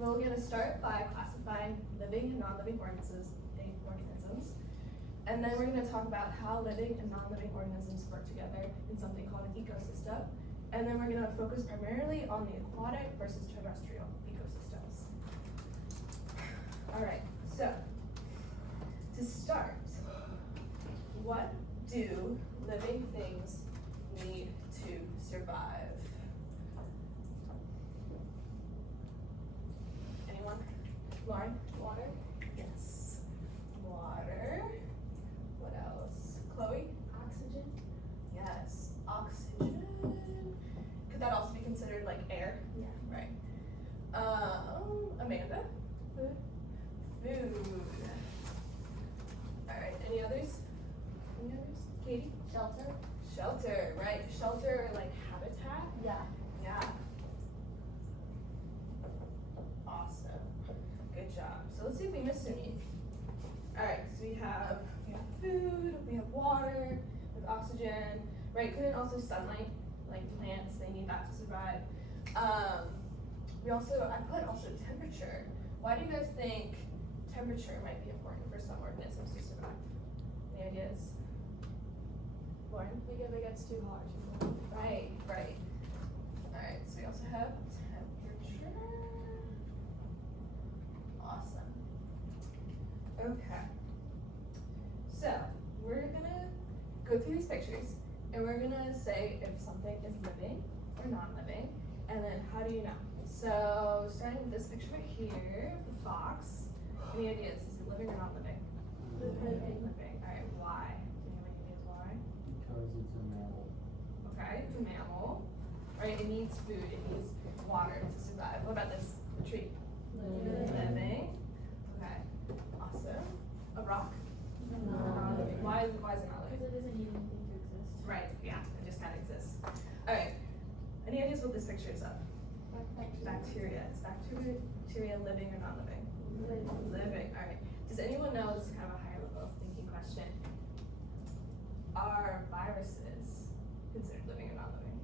We're going to start by classifying living and non-living organisms. And then we're going to talk about how living and non-living organisms work together in something called an ecosystem. And then we're going to focus primarily on the aquatic versus terrestrial ecosystems. All right, so to start, what do living things need to survive? Anyone? Lauren? Water? Yes. Water. What else? Chloe? Oxygen. Yes. Oxygen. Could that also be considered like air? Yeah. Right. Amanda? Food. Food. All right. Any others? Any others? Katie? Shelter. Shelter. Right. Shelter, like habitat. Yeah. Yeah. Awesome. Good job. So let's see if we missed any. All right. So we have food. We have water. We have oxygen. Right. Couldn't also sunlight, like plants. They need that to survive. I put also temperature. Why do you guys think temperature might be important for some organisms to survive? Any ideas? Lauren? Because it gets too hot. Right. All right, so we also have temperature. Awesome. Okay. So we're gonna go through these pictures and we're gonna say if something is living or non-living, and then how do you know? So starting with this picture right here, the fox. Any ideas? Is it living or not living? Living. Living. All right. Why? Do you have any ideas why? Because it's a mammal. Okay, it's a mammal. Right. It needs food. It needs water to survive. What about this? The tree. Living. Okay. Awesome. A rock. Non-living. Why is it not living? Because it doesn't need anything to exist. Right. Yeah. It just kind of exists. All right. Any ideas what this picture is of? Bacteria. Is bacteria living or not living? Living. All right. Does anyone know, this is kind of a higher level thinking question, are viruses considered living or not living?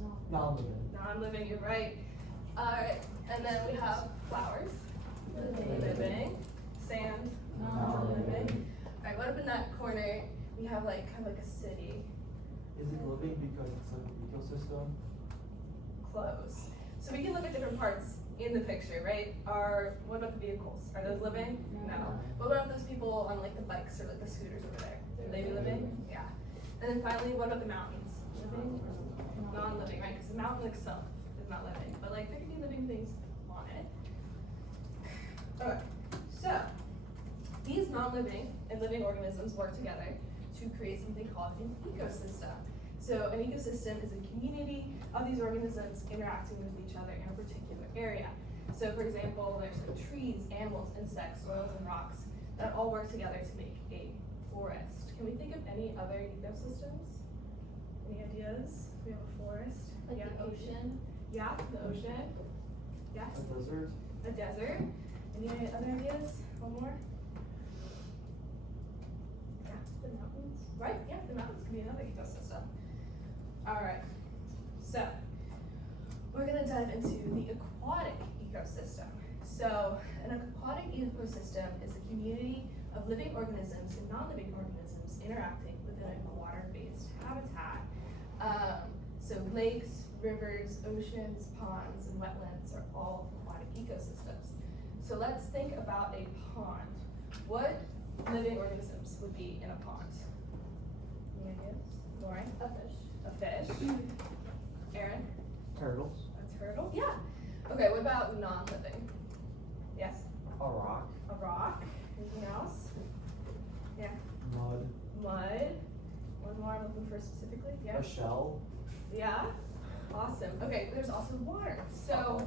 No. Non-living. Non-living, you're right. All right. And then we have flowers. Living. Sand. Non-living. All right. What up in that corner? We have like kind of like a city. Is it living because it's like an ecosystem? Close. So we can look at different parts in the picture, right? What about the vehicles? Are those living? No. What about those people on like the bikes or like the scooters over there? Are they living? Yeah. And then finally, what about the mountains? Living or non-living, right? Because the mountain itself is not living, but like there could be living things on it. Okay. So these non-living and living organisms work together to create something called an ecosystem. So an ecosystem is a community of these organisms interacting with each other in a particular area. So for example, there's like trees, animals, insects, soils, and rocks that all work together to make a forest. Can we think of any other ecosystems? Any ideas? We have a forest. Like the ocean. Yeah, the ocean. Yeah. A desert? A desert. Any other ideas? One more? Yeah. The mountains. Right, yeah, the mountains can be another ecosystem. All right, so we're gonna dive into the aquatic ecosystem. So an aquatic ecosystem is a community of living organisms and non-living organisms interacting within a water-based habitat. So lakes, rivers, oceans, ponds, and wetlands are all aquatic ecosystems. So let's think about a pond. What living organisms would be in a pond? Any ideas? Lauren? A fish. A fish. Aaron? Turtles? A turtle? Yeah. Okay, what about non-living? Yes? A rock? A rock. Anything else? Yeah. Mud? Mud. One more I'm looking for specifically. Yeah. A shell? Yeah. Awesome. Okay, there's also water. So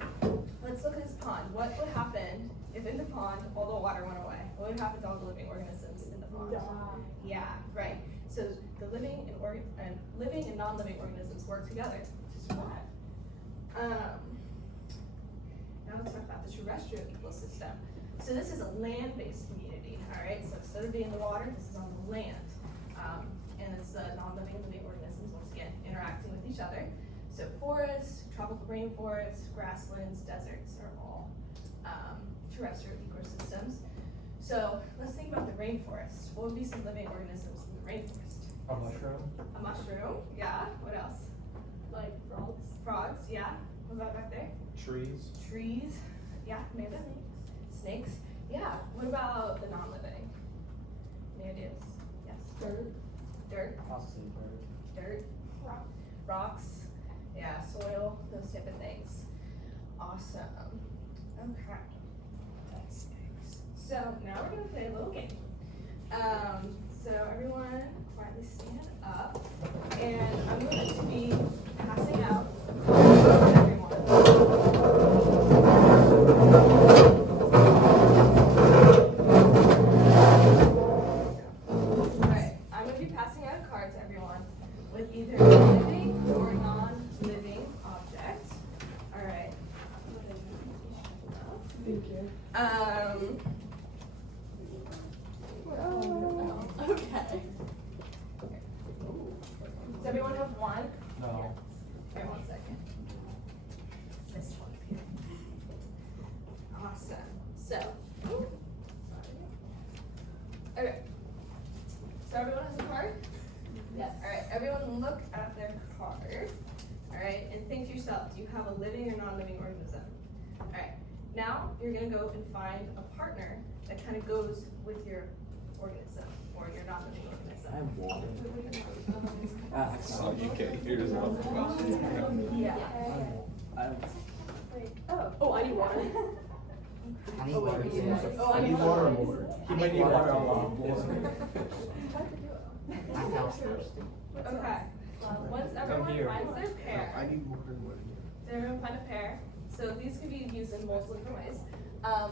let's look at this pond. What would happen if in the pond all the water went away? What would happen to all the living organisms in the pond? Yeah, right. So the living and non-living organisms work together to survive. Now let's talk about the terrestrial ecosystem. So this is a land-based community, all right? So instead of being in the water, this is on the land. And it's non-living and living organisms, once again, interacting with each other. So So forests, tropical rainforests, grasslands, deserts are all terrestrial ecosystems. So let's think about the rainforest. What would be some living organisms in the rainforest? A mushroom? A mushroom, yeah. What else? Like frogs. Frogs, yeah. What about back there? Trees? Trees, yeah. Amanda? Snakes, yeah. What about the non-living? Any ideas? Yes. Dirt. Dirt, I'll say bird. dirt, Rock. rocks, yeah, soil, those type of things. Awesome. Okay. That's nice. So now we're gonna play a little game. So everyone quietly stand up, and I'm going to be passing out to everyone. Alright, I'm going to be passing out a card to everyone with either a living or non-living object. Alright. Thank you. Okay. Does everyone have one? No. Okay, 1 second. This one here. Awesome. So, okay. So everyone has a card? Yes. Alright, everyone look at their card. Alright, and think to yourself, do you have a living or non-living organism? Alright, now you're gonna go and find a partner that kind of goes with your organism or your non-living organism. I have water. So you can't hear yourself. Yeah. Oh, I need water. I need Oh, wait, water you too. need water. Oh, I need water water. more. He might need water a lot more. I'm house thirsty. Okay, once everyone here. finds their pair, need water more. did everyone find a pair? So these could be used in multiple different ways.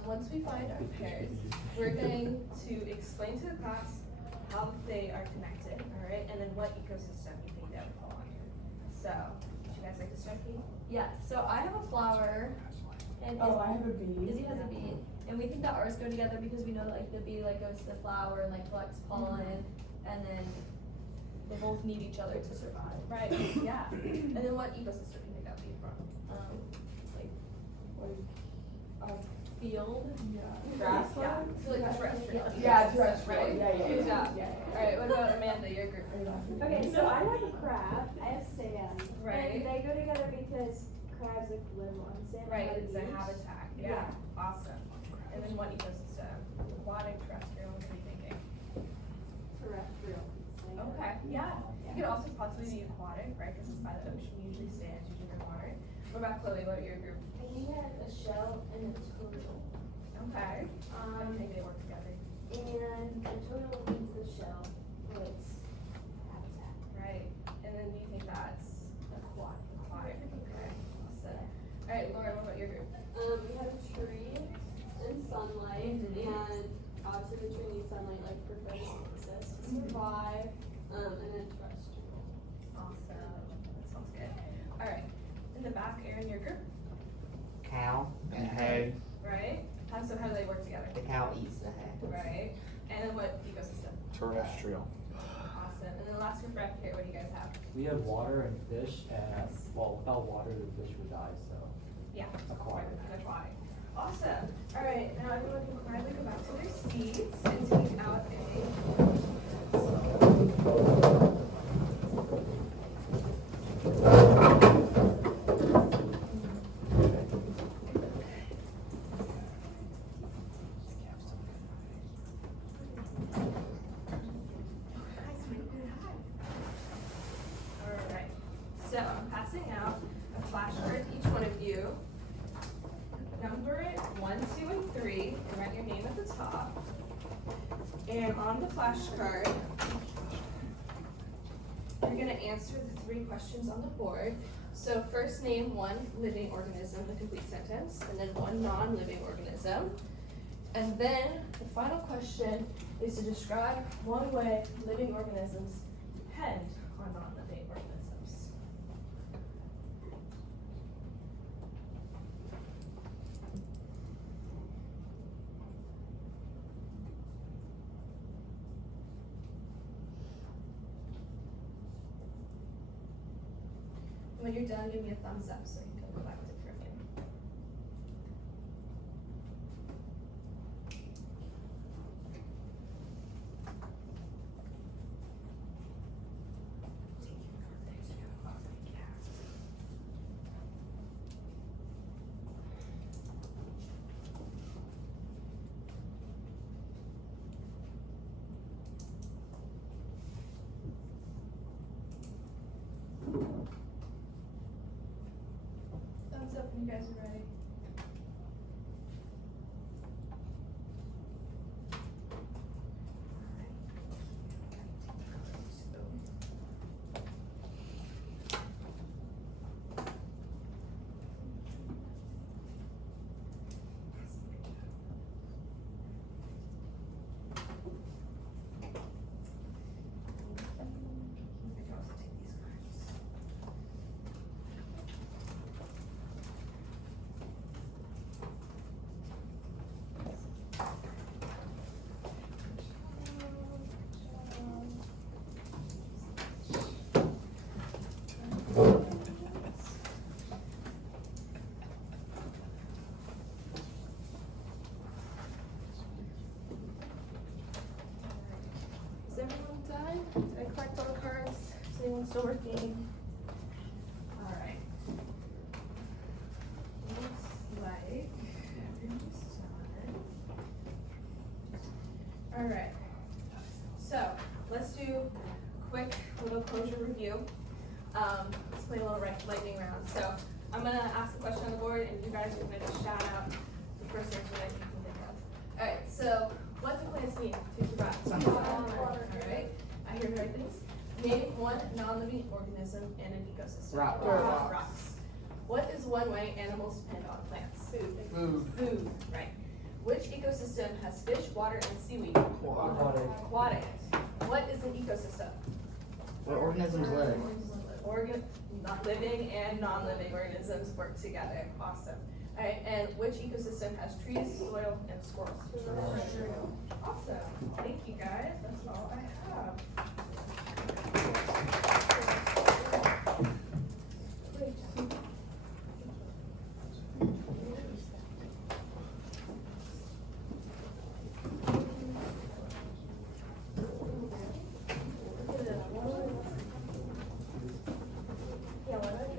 Once we find our pairs, we're going to explain to the class how they are connected, alright, and then what ecosystem you think they would fall under. So, would you guys like to start, Katie? Yeah, so I have a flower, and I have a bee. Izzy has a bee, and we think that ours go together because we know that like the bee like goes to the flower and like collects pollen, and then they both need each other to survive. Right, yeah. And then what ecosystem do you think that would be from? It's like a field. Grass, yeah. So like terrestrial. Yeah, terrestrial. Right? Yeah, yeah, Good yeah. job. Yeah, yeah. Alright, what about Amanda, your group? Okay, so I have a crab, I have sand. Right. And they go together because crabs like live on sand. Right, have it's a leaves. habitat, yeah, awesome. And then what ecosystem? Aquatic, terrestrial, what are you thinking? Terrestrial. Okay, yeah. It could also possibly be aquatic, right, because it's by the ocean, usually stands, usually in water. What about Chloe, what about your group? We had a shell and a turtle. Okay. How do you think they work together? And the turtle eats the shell for its habitat. Right, and then do you think that's aquatic? Aquatic, okay, awesome. Alright, Lauren, what about your group? We have a tree and sunlight, and obviously the tree needs sunlight like for photosynthesis to survive, and then terrestrial. Awesome, that sounds good. Alright, in the back, Aaron, your group, Cow and hay. right? So how do they work together? The cow eats the hay. Right, and then what ecosystem? Terrestrial. Awesome, and then the last group right here, what do you guys have? We had water and fish, and well, without water, the fish would die. So Yeah. aquatic. And aquatic. Awesome. All right, now everyone can quietly go back to their seats and take out All right, so I'm passing out a flashcard to each one of you. Number it 1, 2, and 3, and write your name at the top. And on the flashcard, you're gonna answer the 3 questions on the board. So first name 1 living organism, the complete sentence, and then 1 non-living organism. And then the final question is to describe one way living organisms depend on non-living organisms. When you're done, give me a thumbs up so you can collect it for me. Thumbs up when you guys are ready. Is everyone done? Did I collect all the cards? Is anyone still working? Alright. Looks like everyone's done. Alright. So, let's do a quick little closure review. Let's play a little lightning round. So, I'm gonna ask the question on the board and you guys are gonna just shout out the first answer that you can think of. Alright, so what do plants need to survive? Water. Alright, I hear the right things. Name one non-living organism in an ecosystem. Rock. Rocks. What is one way animals depend on plants? Food. Food, right. Which ecosystem has fish, water, and seaweed? Water. Aquatic. What is an ecosystem? Where organisms live. Not living and non-living organisms work together. Awesome. Alright, and which ecosystem has trees, soil, and squirrels? Awesome. Thank you guys. That's all I have. Yeah, what are